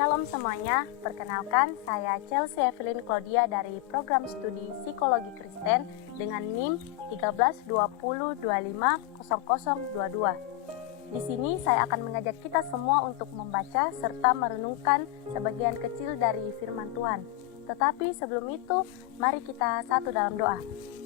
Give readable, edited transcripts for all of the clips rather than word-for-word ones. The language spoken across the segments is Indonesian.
Shalom semuanya, perkenalkan saya Chelsea Evelyn Claudia dari program studi Psikologi Kristen dengan NIM 1320250022. Di sini saya akan mengajak kita semua untuk membaca serta merenungkan sebagian kecil dari firman Tuhan. Tetapi sebelum itu, mari kita satu dalam doa.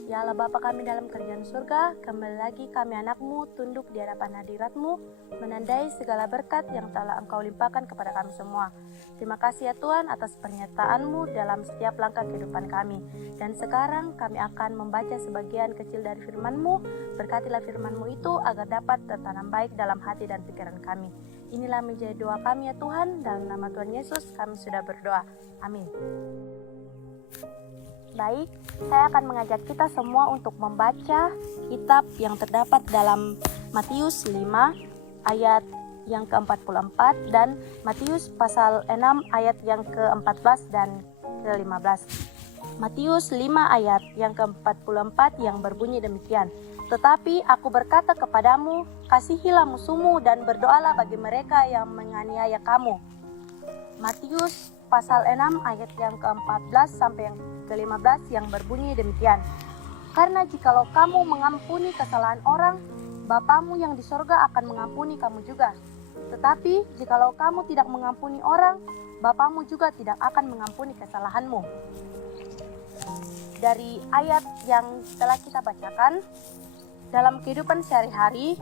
Ya Allah Bapa kami dalam kerajaan surga, kembali lagi kami anakmu tunduk di hadapan hadiratmu, menandai segala berkat yang telah Engkau limpahkan kepada kami semua. Terima kasih ya Tuhan atas pernyataanmu dalam setiap langkah kehidupan kami. Dan sekarang kami akan membaca sebagian kecil dari firman-Mu. Berkatilah firman-Mu itu agar dapat tertanam baik dalam hati dan pikiran kami. Inilah menjadi doa kami ya Tuhan, dalam nama Tuhan Yesus kami sudah berdoa. Amin. Baik, saya akan mengajak kita semua untuk membaca kitab yang terdapat dalam Matius 5 ayat yang ke-44 dan Matius pasal 6 ayat yang ke-14 dan ke-15. Matius 5 ayat yang ke-44 yang berbunyi demikian. Tetapi aku berkata kepadamu, kasihilah musuhmu dan berdoalah bagi mereka yang menganiaya kamu. Matius pasal 6 ayat yang ke-14 sampai yang ke-15 yang berbunyi demikian. Karena jikalau kamu mengampuni kesalahan orang, Bapamu yang di sorga akan mengampuni kamu juga. Tetapi jikalau kamu tidak mengampuni orang, Bapamu juga tidak akan mengampuni kesalahanmu. Dari ayat yang telah kita bacakan, dalam kehidupan sehari-hari,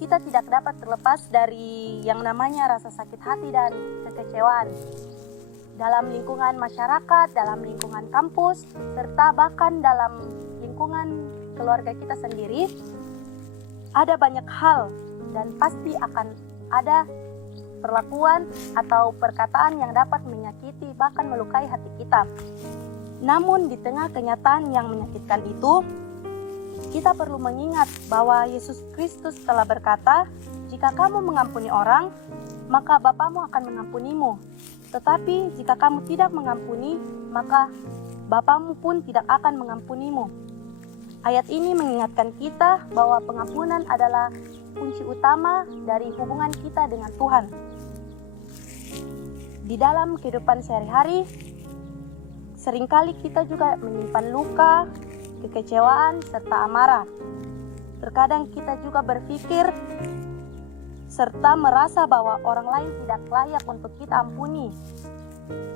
kita tidak dapat terlepas dari yang namanya rasa sakit hati dan kekecewaan. Dalam lingkungan masyarakat, dalam lingkungan kampus, serta bahkan dalam lingkungan keluarga kita sendiri, ada banyak hal dan pasti akan ada perlakuan atau perkataan yang dapat menyakiti bahkan melukai hati kita. Namun di tengah kenyataan yang menyakitkan itu, kita perlu mengingat bahwa Yesus Kristus telah berkata, jika kamu mengampuni orang, maka Bapamu akan mengampunimu. Tetapi jika kamu tidak mengampuni, maka Bapamu pun tidak akan mengampunimu. Ayat ini mengingatkan kita bahwa pengampunan adalah kunci utama dari hubungan kita dengan Tuhan. Di dalam kehidupan sehari-hari, seringkali kita juga menyimpan luka, kekecewaan, serta amarah. Terkadang kita juga berpikir serta merasa bahwa orang lain tidak layak untuk kita ampuni.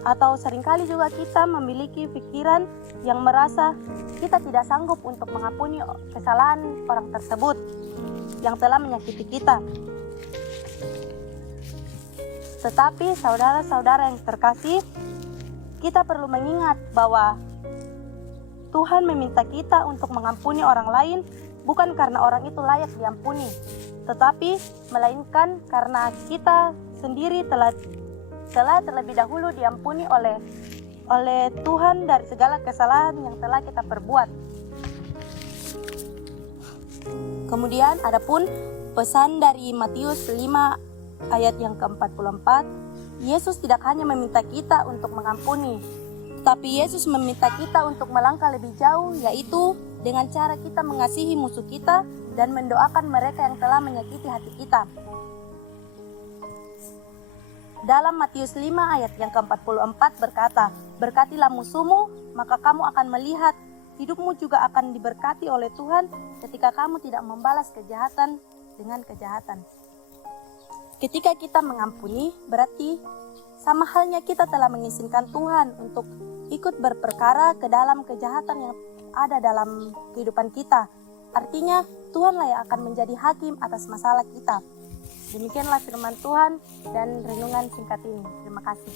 Atau seringkali juga kita memiliki pikiran yang merasa kita tidak sanggup untuk mengampuni kesalahan orang tersebut yang telah menyakiti kita. Tetapi saudara-saudara yang terkasih, kita perlu mengingat bahwa Tuhan meminta kita untuk mengampuni orang lain bukan karena orang itu layak diampuni, tetapi melainkan karena kita sendiri telah terlebih dahulu diampuni oleh Tuhan dari segala kesalahan yang telah kita perbuat. Kemudian adapun pesan dari Matius 5 ayat yang ke-44, Yesus tidak hanya meminta kita untuk mengampuni, tapi Yesus meminta kita untuk melangkah lebih jauh, yaitu dengan cara kita mengasihi musuh kita dan mendoakan mereka yang telah menyakiti hati kita. Dalam Matius 5 ayat yang ke-44 berkata, berkatilah musuhmu, maka kamu akan melihat hidupmu juga akan diberkati oleh Tuhan ketika kamu tidak membalas kejahatan dengan kejahatan. Ketika kita mengampuni, berarti sama halnya kita telah mengizinkan Tuhan untuk ikut berperkara ke dalam kejahatan yang ada dalam kehidupan kita. Artinya Tuhanlah yang akan menjadi hakim atas masalah kita. Demikianlah firman Tuhan dan renungan singkat ini. Terima kasih.